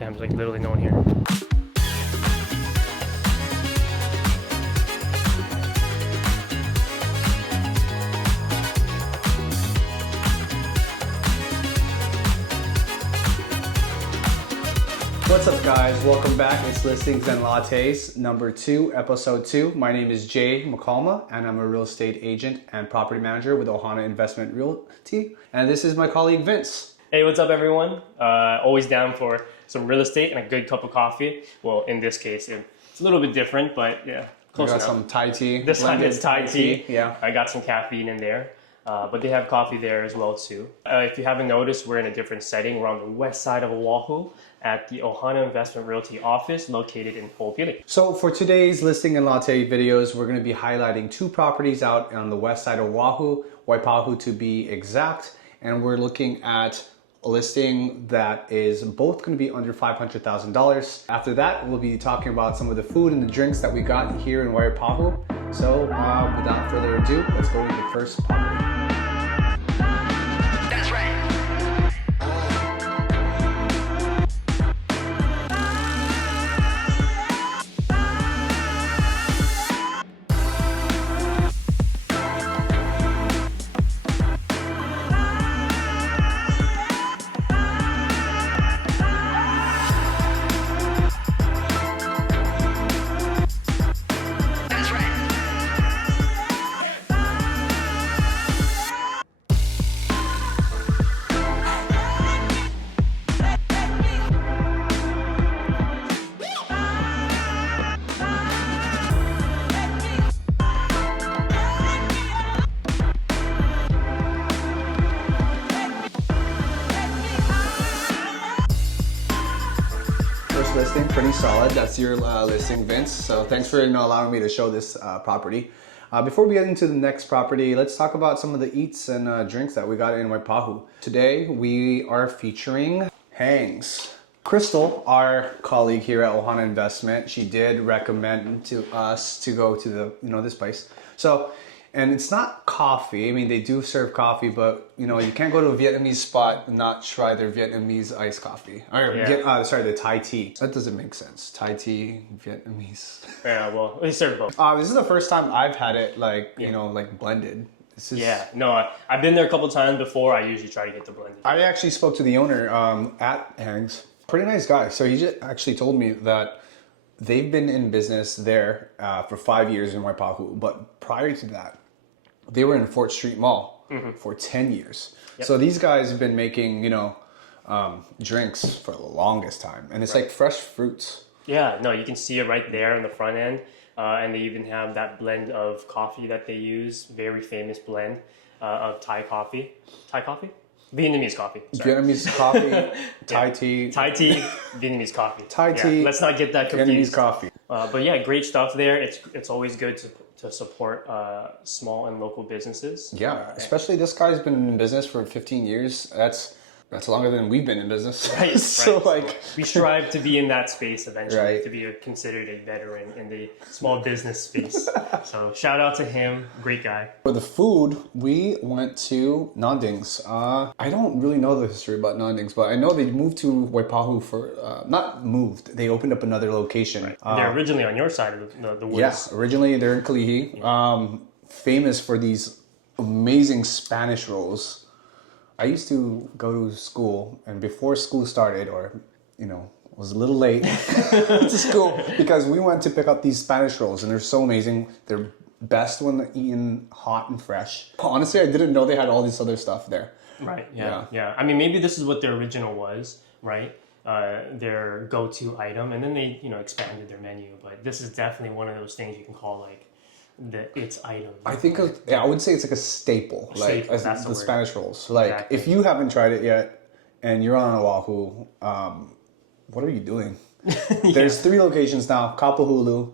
Damn, there's like literally no one here. What's up guys, welcome back. It's Listings and Lattes number 2, episode 2. My name is Jay McCalma and I'm a real estate agent and property manager with Oahu Investment Realty. And this is my colleague Vince. Hey, what's up everyone? Always down for some real estate and a good cup of coffee. Well, in this case, it's a little bit different, but yeah, close enough. We got some Thai tea. This time it's Thai tea. Yeah. I got some caffeine in there. But they have coffee there as well too. If you haven't noticed, we're in a different setting. We're on the west side of Oahu at the Oahu Investment Realty office located in Ho'opili. So for today's Listing and Latte videos, we're going to be highlighting 2 properties out on the west side of Oahu, Waipahu to be exact. And we're looking at a listing that is both going to be under $500,000. After that, we'll be talking about some of the food and the drinks that we got here in Waipahu. So without further ado, let's go to the first property. That's right. Listing pretty solid. That's your listing, Vince. So thanks for allowing me to show this property. Before we get into the next property, let's talk about some of the eats and drinks that we got in Waipahu. Today we are featuring Hangs. Crystal, our colleague here at Oahu Investment, she did recommend to us to go to the this place. So. And it's not coffee. I mean, they do serve coffee, but you can't go to a Vietnamese spot and not try their Vietnamese iced coffee. Or the Thai tea. That doesn't make sense. Thai tea, Vietnamese. Yeah, well, they serve both. This is the first time I've had it like blended. This is... Yeah, no, I've been there a couple times before. I usually try to get the blended. I actually spoke to the owner at Hangs. Pretty nice guy. So he just actually told me that they've been in business there for 5 years in Waipahu, but prior to that, they were in Fort Street Mall for 10 years. Yep. So these guys have been making, drinks for the longest time. And it's like fresh fruits. Yeah, no, you can see it right there on the front end. And they even have that blend of coffee that they use. Very famous blend of Thai coffee. Thai coffee? Vietnamese coffee. Sorry. Vietnamese coffee, Thai tea. Thai tea, Vietnamese coffee. Thai tea. Let's not get that confused. Vietnamese coffee. But yeah, great stuff there. It's always good to support small and local businesses. Yeah, especially this guy's been in business for 15 years. That's longer than we've been in business. Right. So we strive to be in that space eventually, right. to be considered a veteran in the small business space. So shout out to him, great guy. For the food, we went to Nadings. I don't really know the history about Nadings, but I know they moved to Waipahu for, not moved, they opened up another location. Right. They're originally on your side of the woods. Yeah, originally they're in Kalihi. Yeah. Famous for these amazing Spanish rolls. I used to go to school, and before school started, or was a little late to school because we went to pick up these Spanish rolls, and they're so amazing. They're best when they're eaten hot and fresh. Honestly, I didn't know they had all this other stuff there. Right. Yeah. I mean, maybe this is what their original was, right? Their go-to item, and then they expanded their menu. But this is definitely one of those things you can call its item. I think I would say it's like a staple, as the Spanish rolls. So exactly. If you haven't tried it yet and you're on Oahu, what are you doing? Yeah. There's 3 locations now: Kapahulu,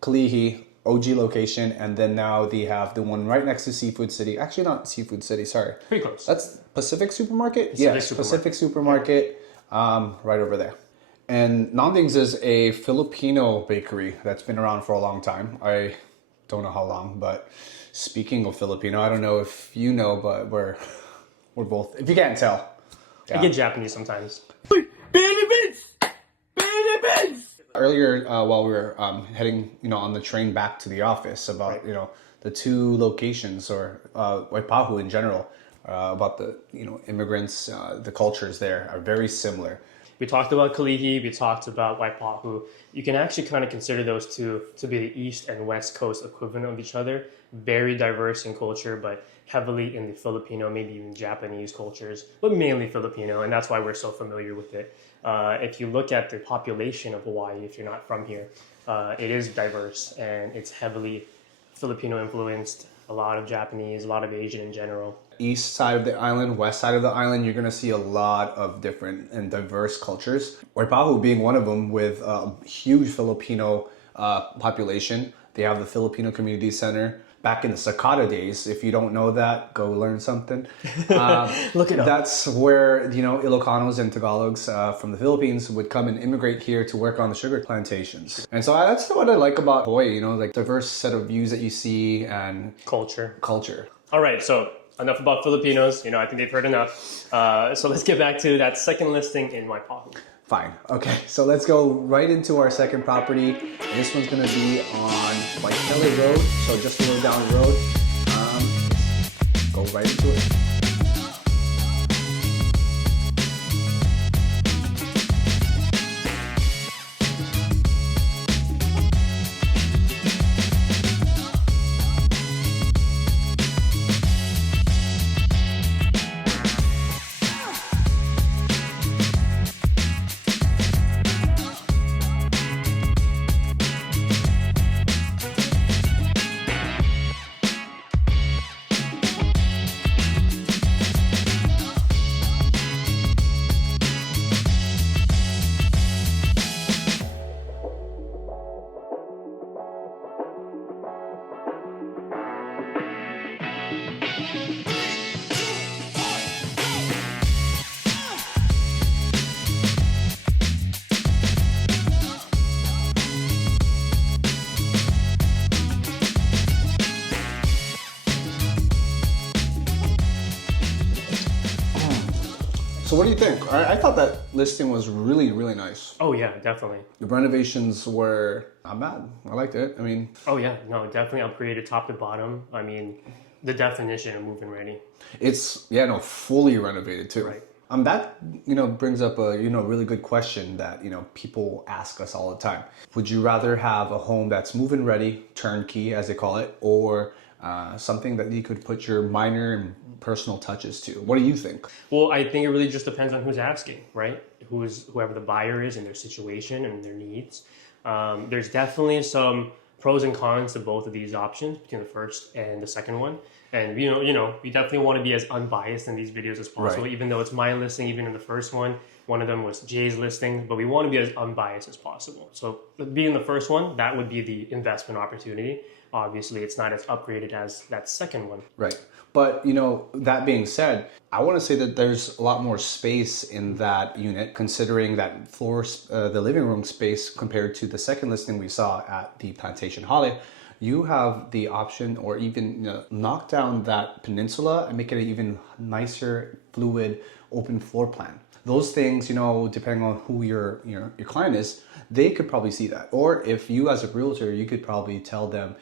Kalihi, OG location, and then now they have the one right next to Seafood City. Actually, not Seafood City. Sorry, pretty close. That's Pacific Supermarket. Pacific Supermarket, right over there. And Nadings is a Filipino bakery that's been around for a long time. I don't know how long, but speaking of Filipino, I don't know if you know, but we're both, if you can't tell. I get Japanese sometimes. Earlier, while we were heading, on the train back to the office, about the two locations, or Waipahu in general, about the immigrants, the cultures there are very similar. We talked about Kalihi, we talked about Waipahu. You can actually kind of consider those two to be the East and West Coast equivalent of each other. Very diverse in culture, but heavily in the Filipino, maybe even Japanese cultures, but mainly Filipino, and that's why we're so familiar with it. If you look at the population of Hawaii, if you're not from here, it is diverse and it's heavily Filipino influenced, a lot of Japanese, a lot of Asian in general. East side of the island, west side of the island, you're going to see a lot of different and diverse cultures. Waipahu being one of them, with a huge Filipino population. They have the Filipino Community Center. Back in the Sakata days, if you don't know that, go learn something. Look it up. That's where, Ilocanos and Tagalogs from the Philippines would come and immigrate here to work on the sugar plantations. And so that's what I like about Hawaii, like diverse set of views that you see and Culture. culture. All right, so enough about Filipinos. I think they've heard enough. So let's get back to that second listing in Waipahu. Fine. Okay, so let's go right into our second property. This one's going to be on Waikele Road, so just a little down the road. Go right into it. So what do you think? I thought that listing was really, really nice. Oh yeah, definitely. The renovations were not bad. I liked it. Oh yeah, no, definitely upgraded top to bottom. The definition of move-in ready. It's fully renovated too. Right. That brings up a really good question that people ask us all the time. Would you rather have a home that's move-in ready, turnkey as they call it, or something that you could put your minor and personal touches to? What do you think? Well, I think it really just depends on who's asking, right? Whoever the buyer is and their situation and their needs. There's definitely some pros and cons to both of these options between the first and the second one. And we definitely want to be as unbiased in these videos as possible, Right. even though it's my listing. Even in the first one of them was Jay's listing, but we want to be as unbiased as possible. So being the first one, that would be the investment opportunity. Obviously, it's not as upgraded as that second one. Right. But, that being said, I want to say that there's a lot more space in that unit, considering that the living room space compared to the second listing we saw at the Plantation Holly. You have the option, or even knock down that peninsula and make it an even nicer, fluid, open floor plan. Those things, depending on who your client is, they could probably see that. Or if you as a realtor, you could probably tell them,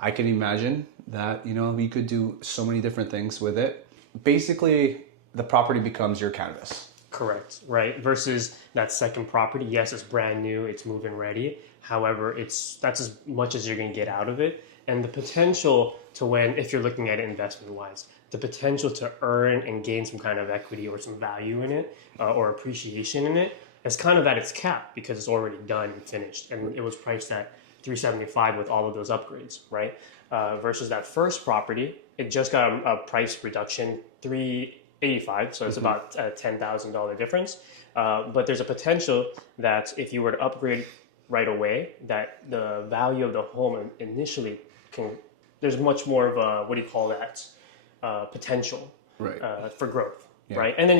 I can imagine that, we could do so many different things with it. Basically, the property becomes your canvas. Correct, right? Versus that second property, yes, it's brand new, it's move-in ready. However, that's as much as you're going to get out of it. And the potential to if you're looking at it investment-wise, the potential to earn and gain some kind of equity or some value in it or appreciation in it is kind of at its cap because it's already done and finished. And it was priced at $375 with all of those upgrades, right? Versus that first property, it just got a price reduction, $385, so it's about a $10,000 difference. But there's a potential that if you were to upgrade right away, that the value of the home initially there's much more of a, potential for growth, right? And then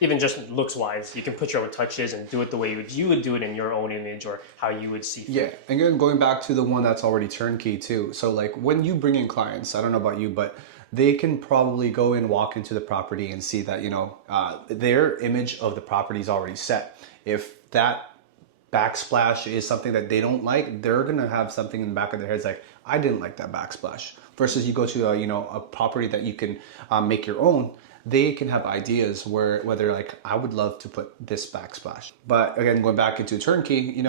even just looks wise, you can put your own touches and do it the way you would do it in your own image or how you would see it. Yeah, and then going back to the one that's already turnkey too. So like when you bring in clients, I don't know about you, but they can probably go and walk into the property and see that, their image of the property is already set. If that backsplash is something that they don't like, they're gonna have something in the back of their heads like, I didn't like that backsplash. Versus you go to a property that you can make your own, they can have ideas whether like, I would love to put this backsplash. But again, going back into turnkey,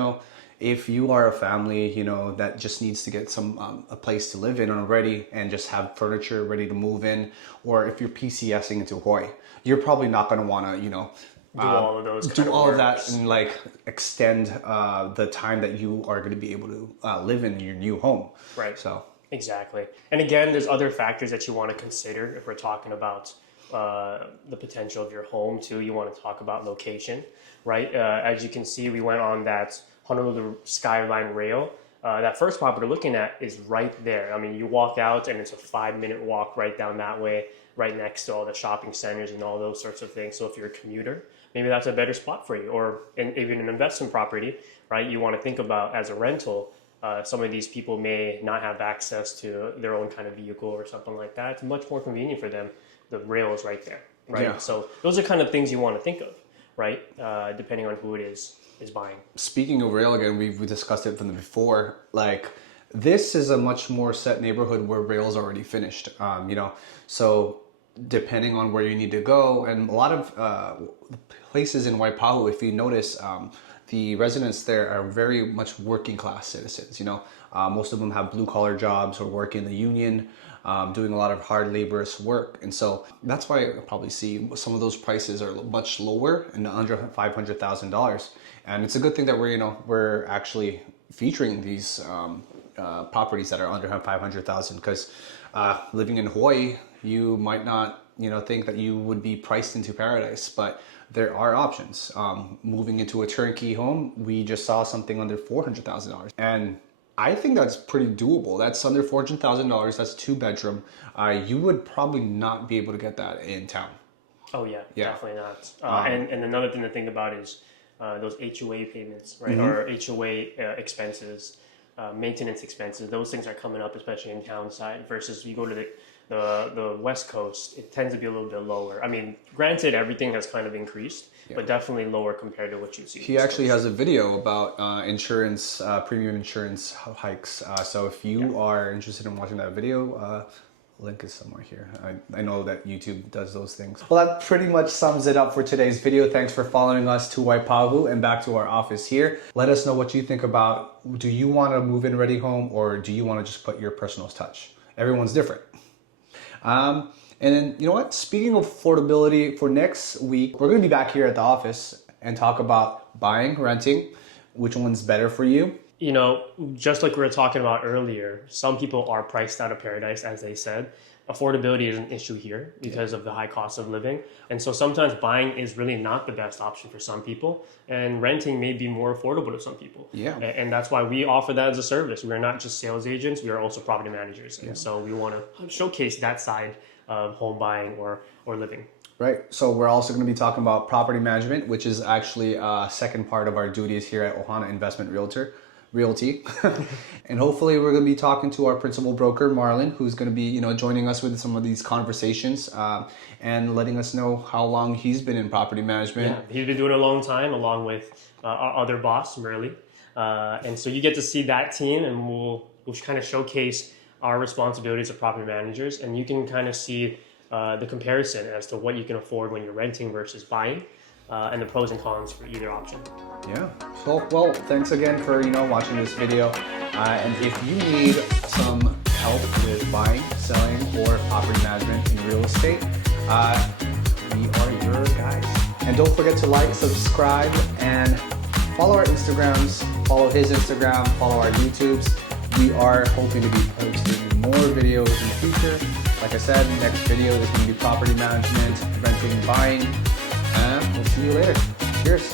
if you are a family, that just needs to get a place to live in already and just have furniture ready to move in, or if you're PCSing into Hawaii, you're probably not going to want to, do all of those do all of that and like extend the time that you are going to be able to live in your new home. Right. So exactly. And again, there's other factors that you want to consider if we're talking about the potential of your home too. You want to talk about location, right? As you can see, we went on that Honolulu Skyline Rail. That first property we're looking at is right there. I mean, you walk out and it's a 5-minute walk right down that way, right next to all the shopping centers and all those sorts of things. So if you're a commuter, maybe that's a better spot for you. Or even an investment property, right? You want to think about as a rental. Some of these people may not have access to their own kind of vehicle or something like that. It's much more convenient for them. The rail is right there, right? Yeah. So those are kind of things you want to think of, right? Depending on who it is buying. Speaking of rail again, we discussed it from the before. Like, this is a much more set neighborhood where rail's already finished. So depending on where you need to go, and a lot of places in Waipahu, if you notice, the residents there are very much working class citizens. Most of them have blue collar jobs or work in the union, doing a lot of hard laborious work. And so that's why I probably see some of those prices are much lower and under $500,000. And it's a good thing that we're actually featuring these properties that are under $500,000, because living in Hawaii, you might not think that you would be priced into paradise, but there are options. Moving into a turnkey home, we just saw something under $400,000, and I think that's pretty doable. That's under $400,000. That's 2-bedroom. You would probably not be able to get that in town. Oh yeah. Definitely not. And another thing to think about is those HOA payments, right? Or HOA expenses, maintenance expenses. Those things are coming up, especially in town side. Versus you go to the West Coast, it tends to be a little bit lower. I mean, granted, everything has kind of increased, but definitely lower compared to what you see. He actually has a video about insurance, premium insurance hikes. So if you are interested in watching that video, link is somewhere here. I know that YouTube does those things. Well, that pretty much sums it up for today's video. Thanks for following us to Waipahu and back to our office here. Let us know what you think about, do you want a move-in ready home, or do you want to just put your personal touch? Everyone's different. And then, you know what? Speaking of affordability, for next week, we're going to be back here at the office and talk about buying, renting, which one's better for you. Just like we were talking about earlier, some people are priced out of paradise, as they said. Affordability is an issue here because of the high cost of living. And so sometimes buying is really not the best option for some people, and renting may be more affordable to some people. Yeah. And that's why we offer that as a service. We're not just sales agents, we are also property managers. And so we want to showcase that side of home buying or living. Right. So we're also going to be talking about property management, which is actually a second part of our duties here at Ohana Investment Realty. And hopefully we're going to be talking to our principal broker, Marlon, who's going to be, joining us with some of these conversations and letting us know how long he's been in property management. Yeah, he's been doing it a long time, along with our other boss, Merle. And so you get to see that team, and we'll kind of showcase our responsibilities as property managers, and you can kind of see the comparison as to what you can afford when you're renting versus buying, and the pros and cons for either option. Yeah. So, well, thanks again for, watching this video. And if you need some help with buying, selling, or property management in real estate, we are your guys. And don't forget to like, subscribe, and follow our Instagrams, follow his Instagram, follow our YouTubes. We are hoping to be posting more videos in the future. Like I said, next video is going to be property management, renting, buying, and we'll see you later. Cheers.